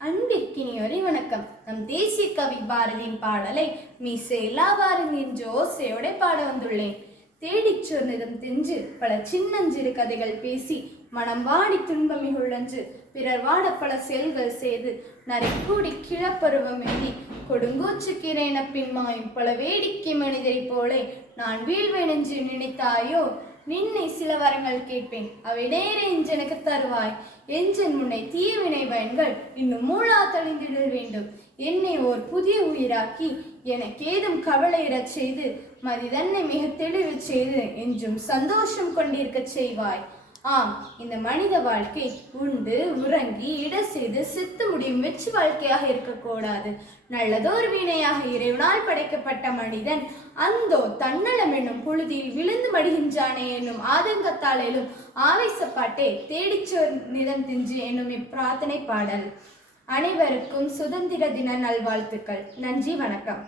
அன்பிற்கினியொரு வணக்கம். நம் தேசிய கவி பாரதியின் பாடலை மீசையில்லா பாரதியின் ஜோசையோட பாட வந்துள்ளேன். தேடிச் சொன்னதும் தெஞ்சு பல சின்னஞ்சிறு கதைகள் பேசி மனம் வாடி துன்பமிகுழன்று பிறர் வாட பல செயல்கள் செய்து நரை கூடி கிழப்பருவம் எங்கி கொடுங்கூச்சுக்கிறேன பின்மாயும் பல வேடிக்கை மனிதரை போலே நான் வீழ்வேனென்று நினைத்தாயோ? நின்னை சில வரங்கள் கேட்பேன், அவை நேரே எனக்கு தருவாய். எஞ்சன் முன்னை தீவினை பயன்கள் இன்னும் மூளா தெளிந்திட வேண்டும். என்னை ஓர் புதிய உயிராக்கி எனக்கேதும் கவலையிடச் செய்து மதிதன்னை மிக தெளிவு செய்து என்றும் சந்தோஷம் கொண்டிருக்க செய்வாய். ஆம், இந்த மனித வாழ்க்கை உண்டு உறங்கி இட செய்து செத்து முடியும் வெற்றி வாழ்க்கையாக இருக்கக்கூடாது. நல்லதோர் வீணையாக இறைவனால் படைக்கப்பட்ட மனிதன் அந்தோ தன்னலம் என்னும் புழுதியில் விழுந்து மடிகின்றானே என்னும் ஆதங்கத்தாலும் ஆவேசப்பாட்டே தேடிச்சோர் நிதம் தின்று என்னும் இப்பிரார்த்தனை பாடல். அனைவருக்கும் சுதந்திர தின நல்வாழ்த்துக்கள். நன்றி, வணக்கம்.